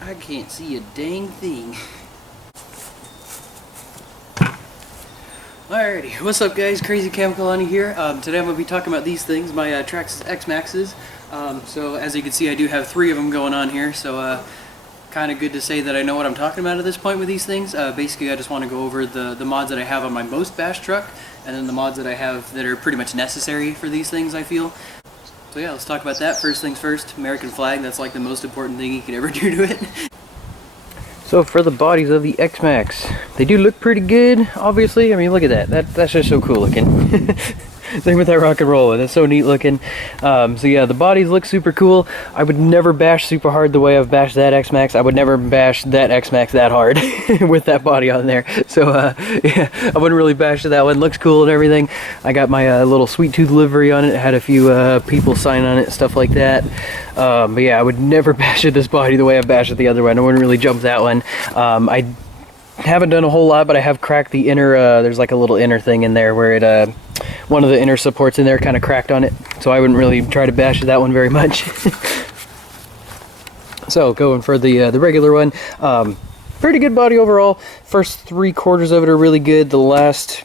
I can't see a dang thing. Alrighty, what's up guys? Crazy Chemical on here. Today I'm going to be talking about these things, my Traxxas Xmaxxes. So as you can see, I do have 3 of them going on here, so kind of good to say that I know what I'm talking about at this point with these things. Basically I just want to go over the mods that I have on my most bashed truck, and then the mods that I have that are pretty much necessary for these things, I feel. So yeah, let's talk about that. First things first, American flag. That's like the most important thing you could ever do to it. So for the bodies of the X-Maxx, they do look pretty good, obviously. I mean, look at that. That's just so cool looking. Same with that rock and roll, and it's so neat looking. So yeah, the bodies look super cool. I would never bash super hard the way I've bashed that X-Maxx. I would never bash that X-Maxx that hard with that body on there. So yeah, I wouldn't really bash that one. Looks cool and everything. I got my little sweet tooth livery on it. Had a few people sign on it, stuff like that. But yeah, I would never bash it this body the way I bashed it the other one. I wouldn't really jump that one. I haven't done a whole lot, but I have cracked the inner, there's like a little inner thing in there where it, one of the inner supports in there kind of cracked on it, so I wouldn't really try to bash that one very much. So going for the regular one, pretty good body overall. First 3/4 of it are really good. The last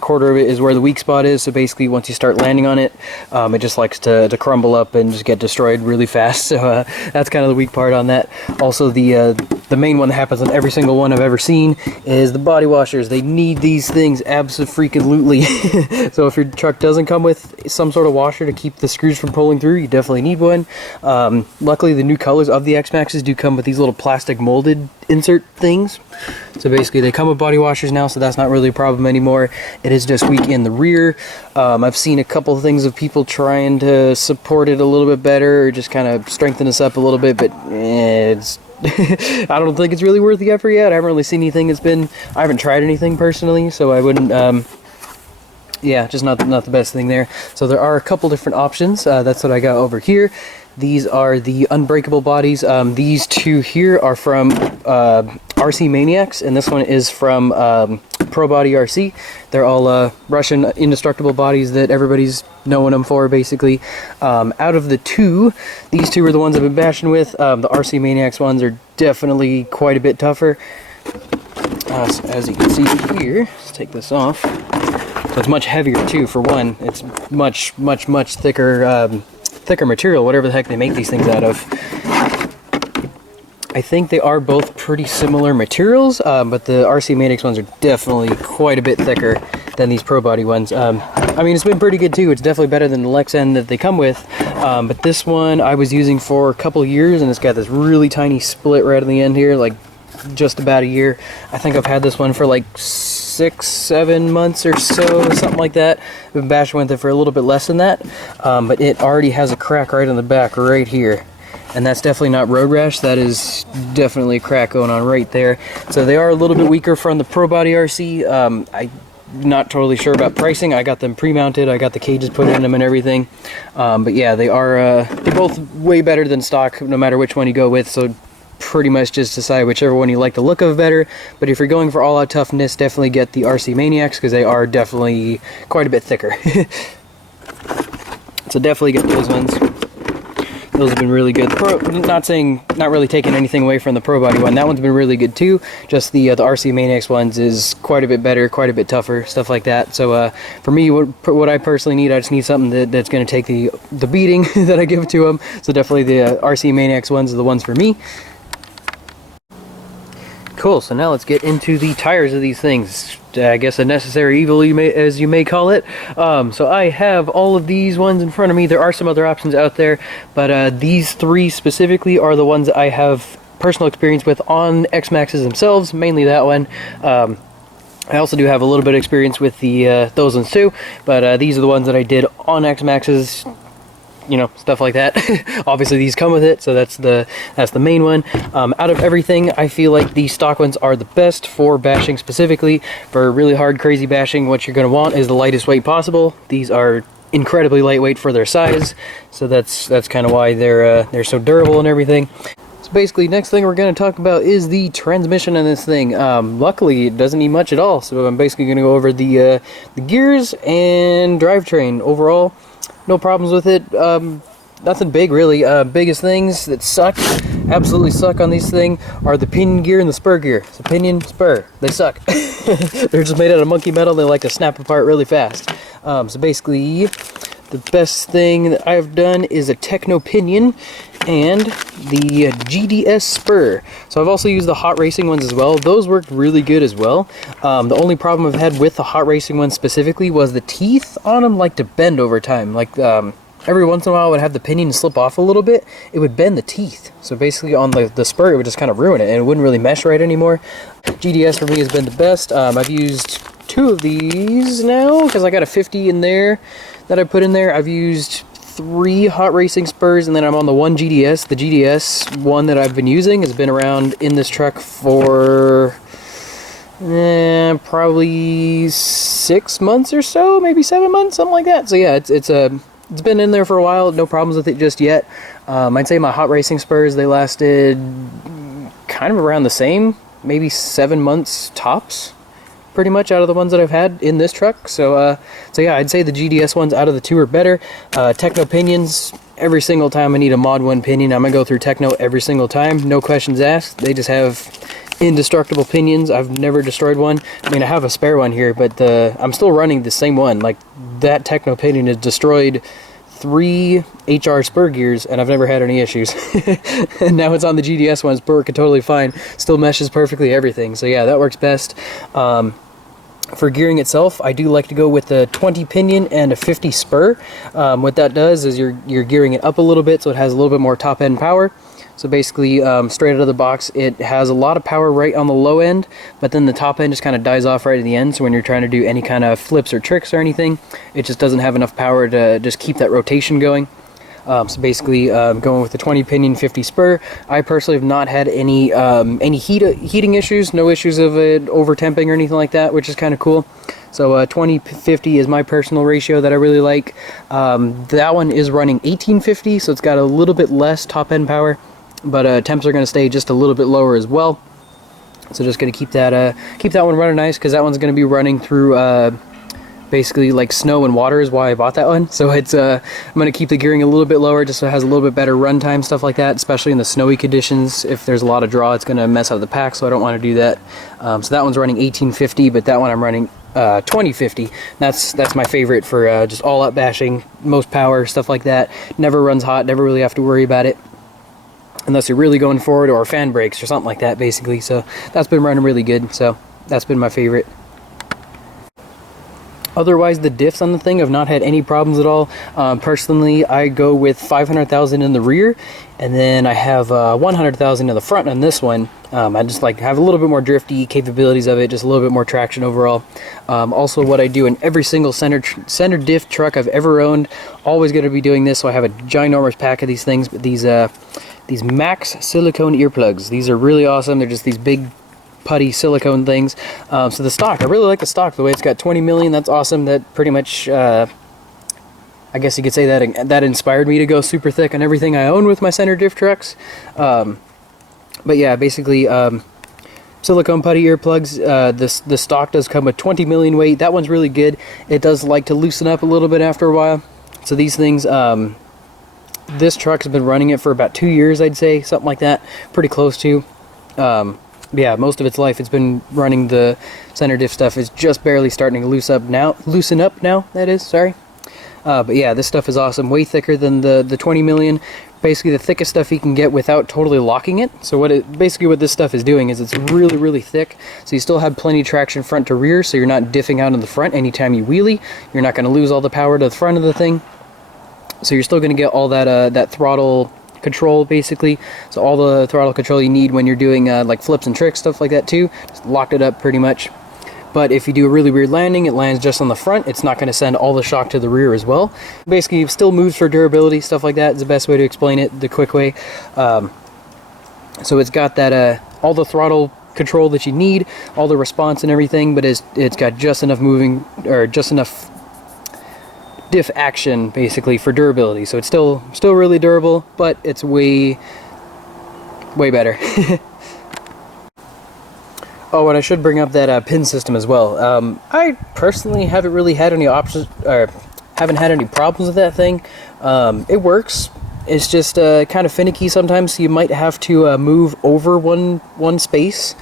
quarter of it is where the weak spot is. So basically, once you start landing on it, it just likes to crumble up and just get destroyed really fast. So that's kind of the weak part on that. Also, the main one that happens on every single one I've ever seen is the body washers. They need these things abso-freaking-lutely. So if your truck doesn't come with some sort of washer to keep the screws from pulling through, you definitely need one. Luckily, the new colors of the X-Maxxes do come with these little plastic molded insert things. So basically they come with body washers now, so that's not really a problem anymore. It is just weak in the rear. I've seen a couple of things of people trying to support it a little bit better, or just kind of strengthen this up a little bit, but it's I don't think it's really worth the effort yet. I haven't really seen anything I haven't tried anything personally, so I wouldn't yeah, just not the best thing there. So there are a couple different options. That's what I got over here. These are the unbreakable bodies. These 2 here are from RC Maniacs, and this one is from Pro Body RC. They're all Russian indestructible bodies that everybody's knowing them for, basically. Out of the 2, these 2 are the ones I've been bashing with. The RC Maniacs ones are definitely quite a bit tougher. So as you can see here, let's take this off. So it's much heavier too, for one. It's much thicker, thicker material, whatever the heck they make these things out of. I think they are both pretty similar materials, but the RC Maniacs ones are definitely quite a bit thicker than these Pro Body ones. I mean, it's been pretty good too. It's definitely better than the Lex End that they come with. But this one I was using for a couple years, and it's got this really tiny split right on the end here, like just about a year. I think I've had this one for like 6-7 months or so, something like that. I've been bashing with it for a little bit less than that, but it already has a crack right on the back right here, and that's definitely not road rash. That is definitely a crack going on right there. So they are a little bit weaker from the Pro Body RC. I'm not totally sure about pricing. I got them pre-mounted. I got the cages put in them and everything. But yeah, they're both way better than stock, no matter which one you go with. So pretty much just decide whichever one you like the look of better. But if you're going for all-out toughness, definitely get the RC Maniacs, because they are definitely quite a bit thicker. So definitely get those ones. Those have been really good. Not really taking anything away from the Pro Body one. That one's been really good too. Just the RC Maniacs ones is quite a bit better, quite a bit tougher, stuff like that. So for me, what I personally need, I just need something that's going to take the beating that I give to them. So definitely the RC Maniacs ones are the ones for me. Cool, so now let's get into the tires of these things. I guess a necessary evil, as you may call it. So I have all of these ones in front of me. There are some other options out there, but these 3 specifically are the ones I have personal experience with on X-Maxxes themselves, mainly that one. I also do have a little bit of experience with those ones too, but these are the ones that I did on X-Maxxes. You know, stuff like that. Obviously these come with it, so that's the main one. Out of everything, I feel like the stock ones are the best for bashing specifically. For really hard, crazy bashing, what you're going to want is the lightest weight possible. These are incredibly lightweight for their size, so that's kind of why they're so durable and everything. So basically, next thing we're going to talk about is the transmission in this thing. Luckily, it doesn't need much at all, so I'm basically going to go over the gears and drivetrain overall. No problems with it. Nothing big really. Biggest things that suck absolutely suck on these things are the pinion gear and the spur gear. So pinion, spur, they suck. They're just made out of monkey metal. They like to snap apart really fast. So basically, the best thing that I've done is a Techno pinion and the GDS spur. So I've also used the hot racing ones as well. Those worked really good as well. The only problem I've had with the hot racing ones specifically was the teeth on them like to bend over time. Like every once in a while I would have the pinion slip off a little bit. It would bend the teeth. So basically on the spur it would just kind of ruin it and it wouldn't really mesh right anymore. GDS for me has been the best. I've used 2 of these now because I got a 50 in there that I put in there. I've used 3 hot racing spurs and then I'm on the 1 GDS. The GDS one that I've been using has been around in this truck for probably 6 months or so, maybe 7 months, something like that. So yeah, it's been in there for a while, no problems with it just yet. I'd say my hot racing spurs, they lasted kind of around the same, maybe 7 months tops, pretty much out of the ones that I've had in this truck. So yeah, I'd say the GDS ones out of the 2 are better. Techno pinions, every single time I need a Mod 1 pinion, I'm gonna go through Techno every single time, no questions asked. They just have indestructible pinions. I've never destroyed one. I mean, I have a spare one here, but I'm still running the same one. Like, that Techno pinion has destroyed 3 HR spur gears, and I've never had any issues. And now it's on the GDS one. It's working totally fine. Still meshes perfectly everything. So yeah, that works best. For gearing itself, I do like to go with the 20 pinion and a 50 spur. What that does is you're gearing it up a little bit, so it has a little bit more top end power. So basically, straight out of the box, it has a lot of power right on the low end, but then the top end just kind of dies off right at the end. So when you're trying to do any kind of flips or tricks or anything, it just doesn't have enough power to just keep that rotation going. So basically, going with the 20 pinion 50 spur, I personally have not had any heating issues, no issues of it over temping or anything like that, which is kind of cool. So 20-50 is my personal ratio that I really like. That one is running 1850, so it's got a little bit less top end power, but temps are going to stay just a little bit lower as well. So just going to keep that one running nice, because that one's going to be running through basically like snow and water is why I bought that one. So it's I'm going to keep the gearing a little bit lower just so it has a little bit better runtime, stuff like that, especially in the snowy conditions. If there's a lot of draw, it's going to mess up the pack, so I don't want to do that. So that one's running 1850, but that one I'm running 2050. That's my favorite for just all up bashing, most power, stuff like that. Never runs hot, never really have to worry about it unless you're really going forward or fan brakes or something like that, basically. So that's been running really good, so that's been my favorite. Otherwise, the diffs on the thing have not had any problems at all. Personally, I go with 500,000 in the rear, and then I have 100,000 in the front on this one. I just like have a little bit more drifty capabilities of it, just a little bit more traction overall. Also, what I do in every single center diff truck I've ever owned, always going to be doing this. So I have a ginormous pack of these things, but these Max silicone earplugs. These are really awesome. They're just these big putty silicone things. So the stock, I really like the stock, the way it's got 20 million. That's awesome. That pretty much I guess you could say that inspired me to go super thick on everything I own with my center diff trucks. But yeah, basically silicone putty earplugs. The stock does come with 20 million weight. That one's really good. It does like to loosen up a little bit after a while. So these things, this truck has been running it for about 2 years, I'd say, something like that, pretty close to. Yeah, most of its life it's been running the center diff stuff. Is just barely starting to loosen up now, that is, sorry. But yeah, this stuff is awesome, way thicker than the 20 million. Basically the thickest stuff you can get without totally locking it. So basically what this stuff is doing is it's really, really thick, so you still have plenty of traction front to rear, so you're not diffing out in the front anytime you wheelie. You're not going to lose all the power to the front of the thing. So you're still going to get all that throttle control, basically. So all the throttle control you need when you're doing like flips and tricks, stuff like that too. Just locked it up pretty much. But if you do a really weird landing, it lands just on the front. It's not going to send all the shock to the rear as well. Basically, it still moves for durability, stuff like that is the best way to explain it, the quick way. So it's got that all the throttle control that you need, all the response and everything, but it's got just enough moving, or just enough diff action basically for durability. So it's still really durable, but it's way better. Oh, and I should bring up that pin system as well. I personally haven't really had any options, or haven't had any problems with that thing. It works It's just kind of finicky sometimes, so you might have to move over one space,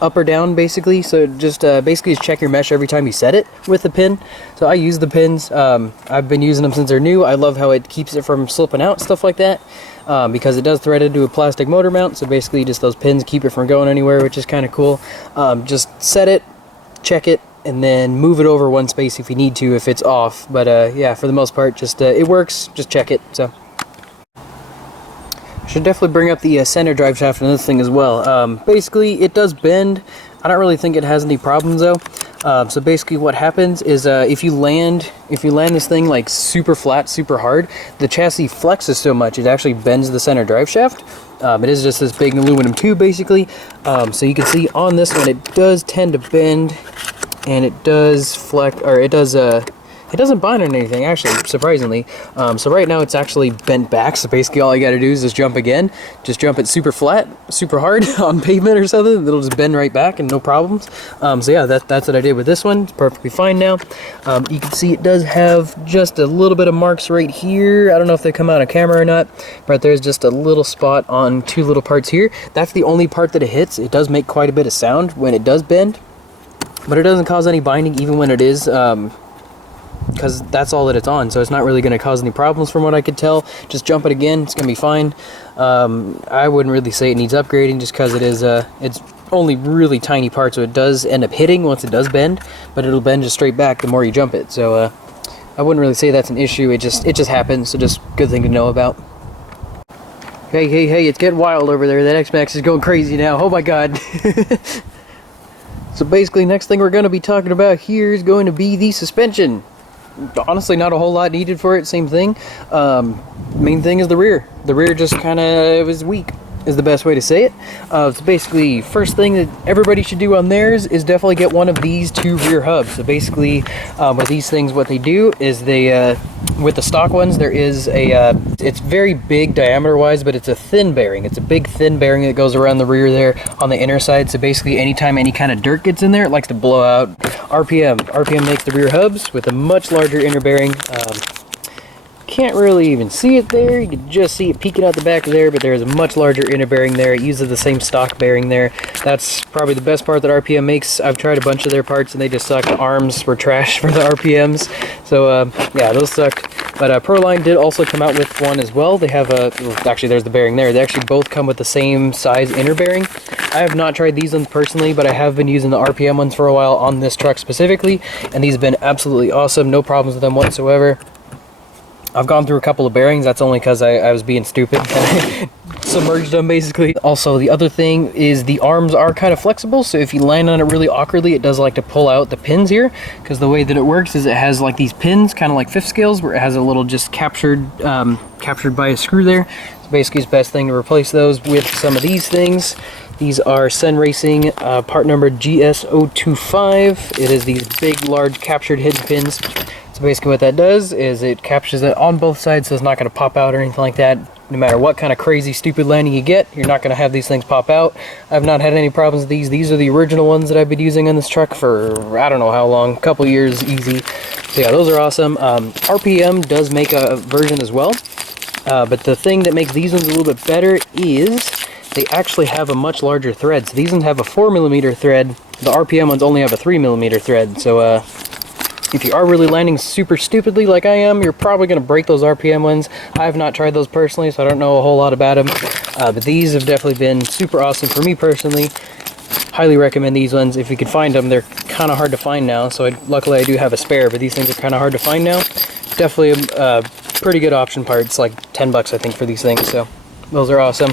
up or down basically. So just basically check your mesh every time you set it with the pin. So I use the pins. I've been using them since they're new. I love how it keeps it from slipping out, stuff like that, because it does thread into a plastic motor mount. So basically just those pins keep it from going anywhere, which is kind of cool. Just set it, check it, and then move it over one space if you need to, if it's off. But yeah, for the most part, just it works. Just check it. So should definitely bring up the center drive shaft in this thing as well. Basically, it does bend. I don't really think it has any problems though. So basically, what happens is if you land this thing like super flat, super hard, the chassis flexes so much it actually bends the center drive shaft. It is just this big aluminum tube basically. So you can see on this one, it does tend to bend, and it does flex, or it does. It doesn't bind on anything, actually, surprisingly. So right now it's actually bent back, so basically all I gotta do is just jump again. Just jump it super flat, super hard on pavement or something, it'll just bend right back and no problems. So yeah, that's what I did with this one. It's perfectly fine now. You can see it does have just a little bit of marks right here. I don't know if they come out on camera or not, but there's just a little spot on two little parts here. That's the only part that it hits. It does make quite a bit of sound when it does bend, but it doesn't cause any binding even when it is, because that's all that it's on, so it's not really going to cause any problems from what I could tell. Just jump it again, it's going to be fine. I wouldn't really say it needs upgrading just because it is it's only really tiny parts, so it does end up hitting once it does bend, but it'll bend just straight back the more you jump it. So I wouldn't really say that's an issue. It just happens, so just good thing to know about. Hey, it's getting wild over there. That X-Maxx is going crazy now. Oh my god. So basically, next thing we're going to be talking about here is going to be the suspension. Honestly, not a whole lot needed for it. Same thing. Main thing is the rear. The rear just kind of is weak, is the best way to say it. So basically, first thing that everybody should do on theirs is definitely get one of these two rear hubs. So basically, with these things, what they do is they, with the stock ones, there is a, it's very big diameter-wise, but it's a thin bearing. It's a big thin bearing that goes around the rear there on the inner side. So basically, anytime any kind of dirt gets in there, it likes to blow out. RPM makes the rear hubs with a much larger inner bearing. Can't really even see it there. You can just see it peeking out the back there, but there's a much larger inner bearing there. It uses the same stock bearing there. That's probably the best part that RPM makes. I've tried a bunch of their parts and they just suck. The arms were trash for the RPMs. So yeah, those sucked. But Proline did also come out with one as well. They have a, actually there's the bearing there. They actually both come with the same size inner bearing. I have not tried these ones personally, but I have been using the RPM ones for a while on this truck specifically, and these have been absolutely awesome. No problems with them whatsoever. I've gone through a couple of bearings. That's only because I was being stupid and submerged them basically. Also, the other thing is the arms are kind of flexible, so if you land on it really awkwardly, it does like to pull out the pins here, because the way that it works is it has like these pins, kind of like fifth scales, where it has a little just captured by a screw there. So basically it's the best thing to replace those with some of these things. These are Sen Racing part number GS025. It is these big, large captured hidden pins. So basically what that does is it captures it on both sides, so it's not going to pop out or anything like that. No matter what kind of crazy, stupid landing you get, you're not going to have these things pop out. I've not had any problems with these. These are the original ones that I've been using on this truck for I don't know how long, a couple years easy. So yeah, those are awesome. RPM does make a version as well, but the thing that makes these ones a little bit better is they actually have a much larger thread. So these ones have a 4mm thread. The RPM ones only have a 3mm thread. So if you are really landing super stupidly like I am, you're probably going to break those RPM ones. I have not tried those personally, so I don't know a whole lot about them. But these have definitely been super awesome for me personally. Highly recommend these ones. If you can find them, they're kind of hard to find now. So luckily I do have a spare, but these things are kind of hard to find now. Definitely a pretty good option part. It's like 10 bucks I think for these things. So those are awesome.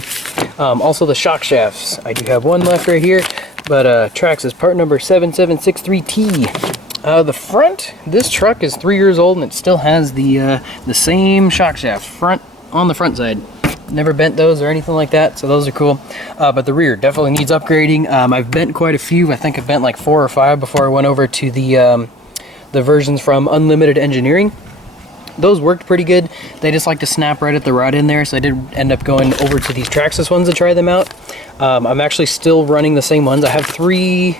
Also the shock shafts. I do have one left right here, but Traxxas part number 7763T. The front, this truck is 3 years old and it still has the same shock shaft on the front side. Never bent those or anything like that, so those are cool. But the rear definitely needs upgrading. I've bent quite a few. I think I've bent like 4 or 5 before I went over to the versions from Unlimited Engineering. Those worked pretty good. They just like to snap right at the rod in there, so I did end up going over to these Traxxas ones to try them out. I'm actually still running the same ones. I have 3.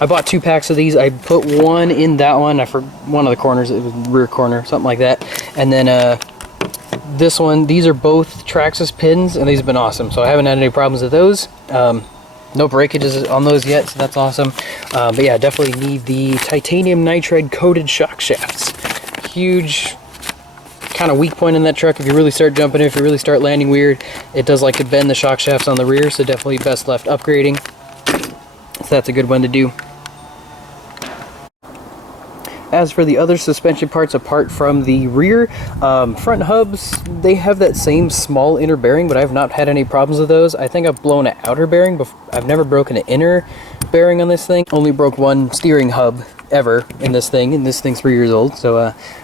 I bought 2 packs of these. I put one in that one. I for one of the corners, it was rear corner, something like that. And then this one, these are both Traxxas pins, and these have been awesome. So I haven't had any problems with those. No breakages on those yet, so that's awesome. But yeah, definitely need the titanium nitride coated shock shafts. Huge kind of weak point in that truck. If you really start jumping, if you really start landing weird, it does like to bend the shock shafts on the rear, so definitely best left upgrading. So that's a good one to do. As for the other suspension parts apart from the rear, front hubs, they have that same small inner bearing, but I've not had any problems with those. I think I've blown an outer bearing, but I've never broken an inner bearing on this thing. Only broke one steering hub ever in this thing, and this thing's 3 years old, so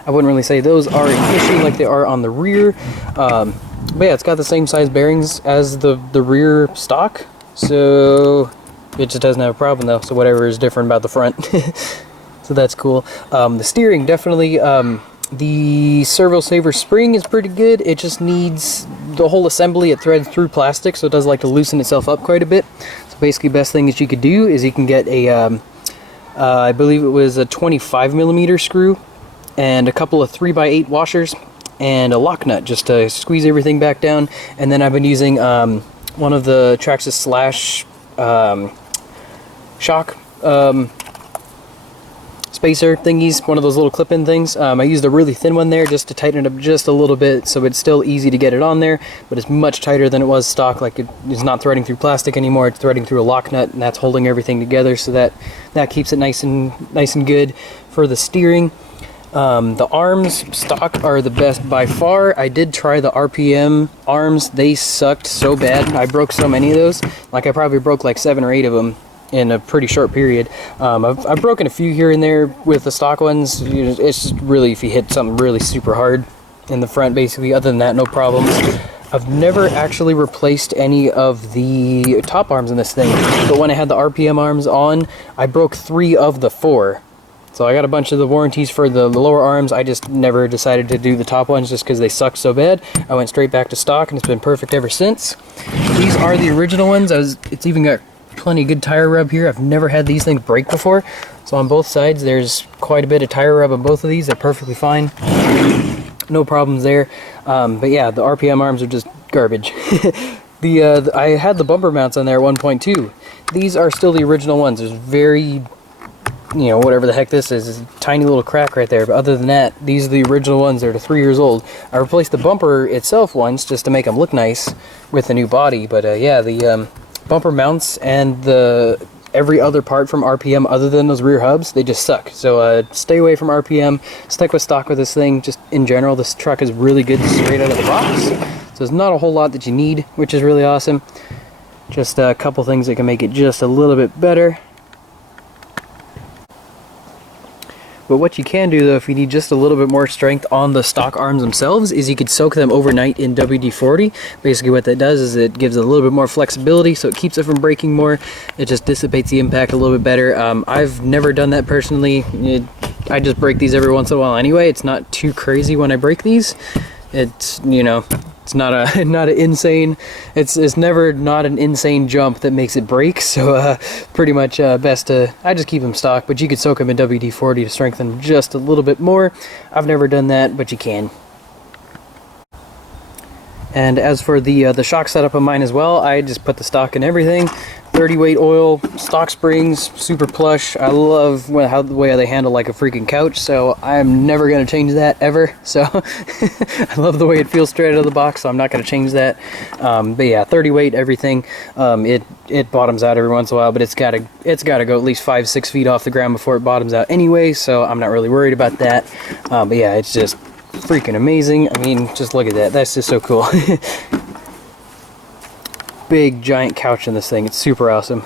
I wouldn't really say those are an issue like they are on the rear. But yeah, it's got the same size bearings as the rear stock, so it just doesn't have a problem though, so whatever is different about the front. So that's cool. The steering, definitely, the servo saver spring is pretty good. It just needs the whole assembly. It threads through plastic, so it does like to loosen itself up quite a bit. So basically, best thing that you could do is you can get a, I believe it was a 25mm screw and a couple of 3x8 washers and a lock nut just to squeeze everything back down. And then I've been using one of the Traxxas Slash shock spacer thingies, one of those little clip-in things. I used a really thin one there just to tighten it up just a little bit, so it's still easy to get it on there, but it's much tighter than it was stock. Like, it is not threading through plastic anymore, it's threading through a lock nut, and that's holding everything together, so that keeps it nice and good. For the steering, the arms stock are the best by far. I did try the RPM arms. They sucked so bad. I broke so many of those. Like, I probably broke like 7 or 8 of them in a pretty short period. I've broken a few here and there with the stock ones. It's just really if you hit something really super hard in the front, basically. Other than that, no problems. I've never actually replaced any of the top arms in this thing, but when I had the RPM arms on, I broke 3 of the 4. So I got a bunch of the warranties for the lower arms. I just never decided to do the top ones just because they sucked so bad. I went straight back to stock, and it's been perfect ever since. These are the original ones. It's even got plenty good tire rub here. I've never had these things break before, so on both sides there's quite a bit of tire rub on both of these. They're perfectly fine, no problems there. But yeah, the RPM arms are just garbage. I had the bumper mounts on there at 1.2. These are still the original ones. There's very, whatever the heck this is a tiny little crack right there, but other than that, these are the original ones. They're 3 years old. I replaced the bumper itself once just to make them look nice with the new body, but yeah, the bumper mounts and every other part from RPM other than those rear hubs, they just suck. So stay away from RPM, stick with stock with this thing. Just in general, this truck is really good straight out of the box, so there's not a whole lot that you need, which is really awesome. Just a couple things that can make it just a little bit better. But what you can do though, if you need just a little bit more strength on the stock arms themselves, is you could soak them overnight in WD-40. Basically what that does is it gives it a little bit more flexibility, so it keeps it from breaking more. It just dissipates the impact a little bit better. I've never done that personally. I just break these every once in a while anyway. It's not too crazy when I break these. It's, it's not an insane, it's never not an insane jump that makes it break, so pretty much best to, I just keep them stock, but you could soak them in WD-40 to strengthen them just a little bit more. I've never done that, but you can. And as for the shock setup on mine as well, I just put the stock in everything. 30 weight oil, stock springs, super plush. I love the way they handle like a freaking couch, so I'm never going to change that ever. So I love the way it feels straight out of the box, so I'm not going to change that. But yeah, 30 weight, everything. It bottoms out every once in a while, but it's got to go at least 5-6 feet off the ground before it bottoms out anyway, so I'm not really worried about that. But yeah, it's just freaking amazing. I mean, just look at that. That's just so cool. Big giant couch in this thing. It's super awesome.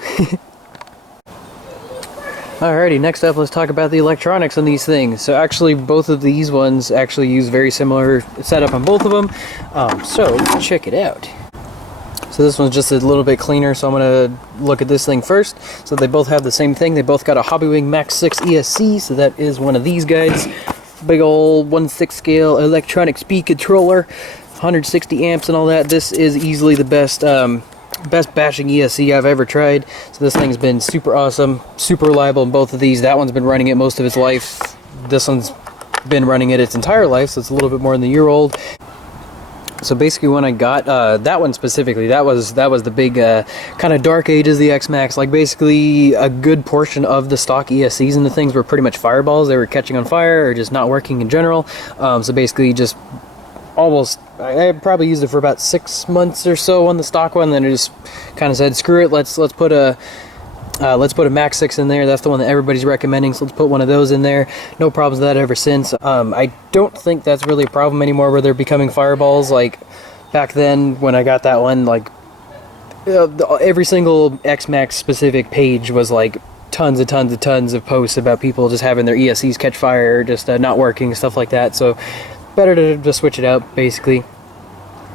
Alrighty, next up let's talk about the electronics on these things. So actually both of these ones actually use very similar setup on both of them. So check it out. So this one's just a little bit cleaner, so I'm going to look at this thing first. So they both have the same thing. They both got a Hobbywing Max 6 ESC, so that is one of these guys. Big old 1/6 scale electronic speed controller, 160 amps and all that. This is easily the best bashing ESC I've ever tried. So this thing's been super awesome, super reliable in both of these. That one's been running it most of its life. This one's been running it its entire life, so it's a little bit more than a year old. So basically when I got that one specifically, that was the big kind of dark age of the X-Maxx. Like basically a good portion of the stock ESCs and the things were pretty much fireballs. They were catching on fire or just not working in general. So basically just almost, I probably used it for about 6 months or so on the stock one. Then I just kind of said, screw it, let's put a Max 6 in there. That's the one that everybody's recommending, so let's put one of those in there. No problems with that ever since. I don't think that's really a problem anymore where they're becoming fireballs. Like back then when I got that one, like every single X-Maxx specific page was like tons of posts about people just having their ESCs catch fire, just not working, stuff like that. So better to just switch it out, basically.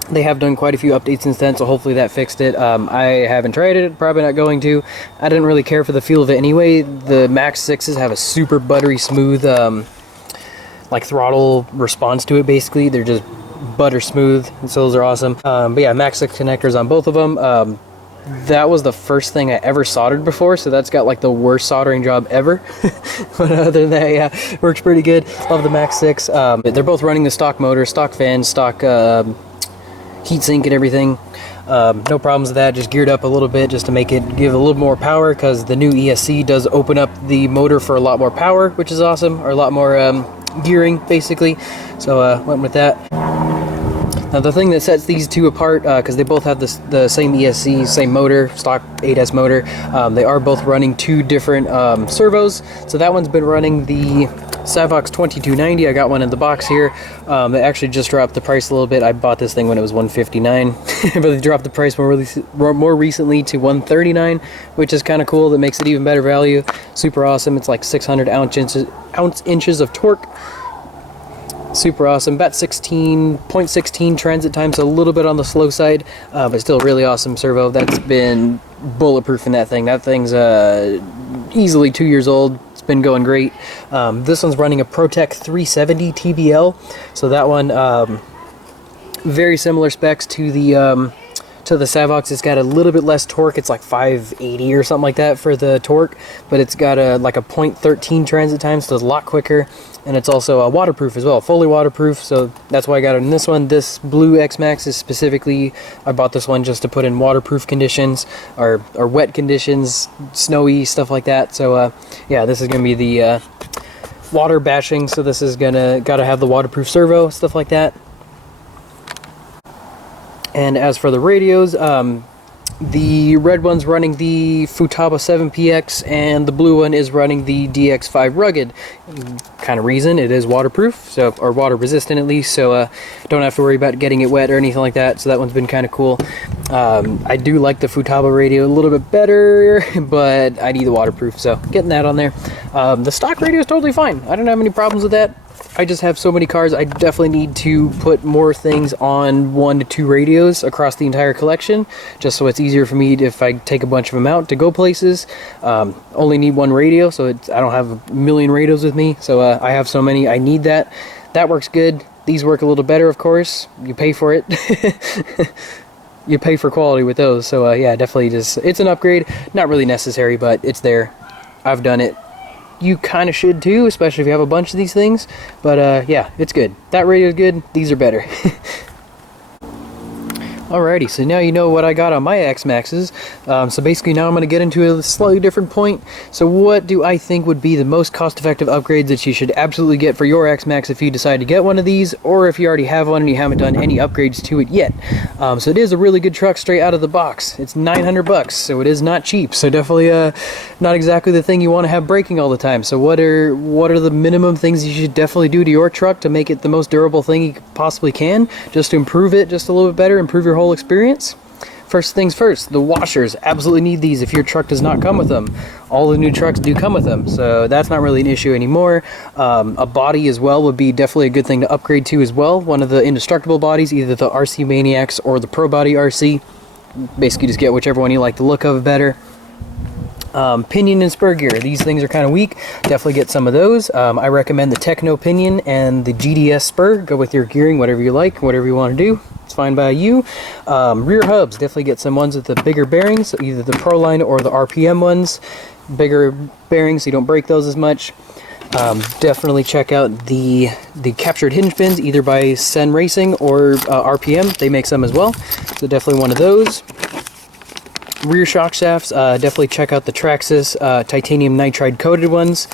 They have done quite a few updates since then, so hopefully that fixed it. I haven't tried it, probably not going to. I didn't really care for the feel of it anyway. The Max 6s have a super buttery smooth like throttle response to it, basically. They're just butter smooth, and so those are awesome. But yeah, Max 6 connectors on both of them. That was the first thing I ever soldered before, so that's got like the worst soldering job ever. But other than that, yeah, works pretty good. Love the Max 6. They're both running the stock motor, stock fan, stock heatsink and everything. No problems with that. Just geared up a little bit just to make it give a little more power, because the new ESC does open up the motor for a lot more power, which is awesome, or a lot more gearing basically. So went with that. Now the thing that sets these two apart, because they both have the same ESC, same motor, stock 8S motor, they are both running two different servos. So that one's been running the Savox 2290. I got one in the box here. They actually just dropped the price a little bit. I bought this thing when it was $159, but they dropped the price more recently to $139, which is kind of cool. That makes it even better value. Super awesome. It's like 600 ounce inches of torque. Super awesome. About 0.16 transit time, so a little bit on the slow side, but still really awesome servo. That's been bulletproof in that thing. That thing's easily 2 years old. It's been going great. This one's running a ProTech 370 TBL, so that one very similar specs to the Savox. It's got a little bit less torque. It's like 580 or something like that for the torque, but it's got like a 0.13 transit time, so it's a lot quicker. And it's also waterproof as well, fully waterproof, so that's why I got it in this one. This blue X-Maxx is specifically, I bought this one just to put in waterproof conditions, or wet conditions, snowy, stuff like that. So yeah, this is going to be the water bashing, so this is gotta have the waterproof servo, stuff like that. And as for the radios, the red one's running the Futaba 7PX, and the blue one is running the DX5 Rugged. Kind of reason, it is waterproof, so, or water resistant at least, so don't have to worry about getting it wet or anything like that, so that one's been kind of cool. I do like the Futaba radio a little bit better, but I need the waterproof, so getting that on there. The stock radio is totally fine. I don't have any problems with that. I just have so many cars. I definitely need to put more things on 1 to 2 radios across the entire collection, just so it's easier for me if I take a bunch of them out to go places. Only need 1 radio, so I don't have a million radios with me, so I have so many. I need that. That works good. These work a little better, of course. You pay for it. You pay for quality with those, so yeah, definitely just, it's an upgrade. Not really necessary, but it's there. I've done it. You kind of should too, especially if you have a bunch of these things. But yeah, it's good. That radio is good. These are better. Alrighty, so now you know what I got on my X-Maxxes. So basically now I'm going to get into a slightly different point. So what do I think would be the most cost-effective upgrades that you should absolutely get for your X-Maxx if you decide to get one of these, or if you already have one and you haven't done any upgrades to it yet. So it is a really good truck straight out of the box. It's $900, so it is not cheap. So definitely not exactly the thing you want to have breaking all the time. So what are the minimum things you should definitely do to your truck to make it the most durable thing you possibly can, just to improve it just a little bit better, improve your whole experience? First things first, the washers. Absolutely need these if your truck does not come with them. All the new trucks do come with them, so that's not really an issue anymore. A body as well would be definitely a good thing to upgrade to as well. One of the Indestructible bodies, either the RC Maniacs or the Pro Body RC. Basically just get whichever one you like the look of better. Pinion and spur gear. These things are kind of weak. Definitely get some of those. I recommend the Techno Pinion and the GDS spur. Go with your gearing, whatever you like, whatever you want to do. It's fine by you. Rear hubs. Definitely get some ones with the bigger bearings, either the Pro line or the RPM ones. Bigger bearings so you don't break those as much. Definitely check out the captured hinge pins, either by Sen Racing or RPM. They make some as well, so definitely one of those. Rear shock shafts, definitely check out the Traxxas titanium nitride coated ones.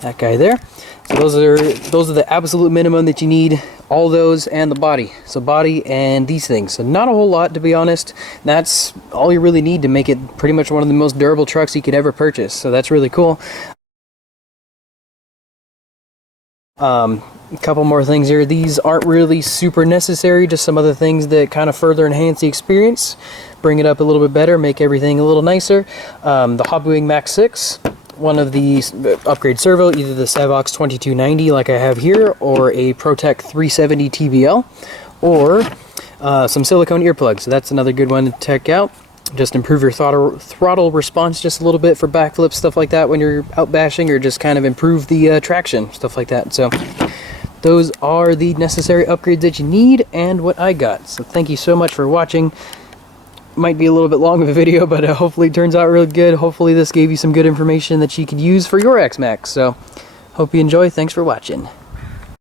That guy there. So those are the absolute minimum that you need. All those and the body. So body and these things. So not a whole lot, to be honest. That's all you really need to make it pretty much one of the most durable trucks you could ever purchase. So that's really cool. A couple more things here. These aren't really super necessary, just some other things that kind of further enhance the experience, bring it up a little bit better, make everything a little nicer. The Hobbywing Max 6, one of the upgrade servo, either the Savox 2290 like I have here, or a ProTech 370 TBL, or some silicone earplugs. So that's another good one to check out. Just improve your throttle response just a little bit for backflips, stuff like that when you're out bashing, or just kind of improve the traction, stuff like that. So those are the necessary upgrades that you need and what I got. So thank you so much for watching. Might be a little bit long of a video, but hopefully it turns out really good. Hopefully this gave you some good information that you could use for your X-Maxx. So hope you enjoy. Thanks for watching.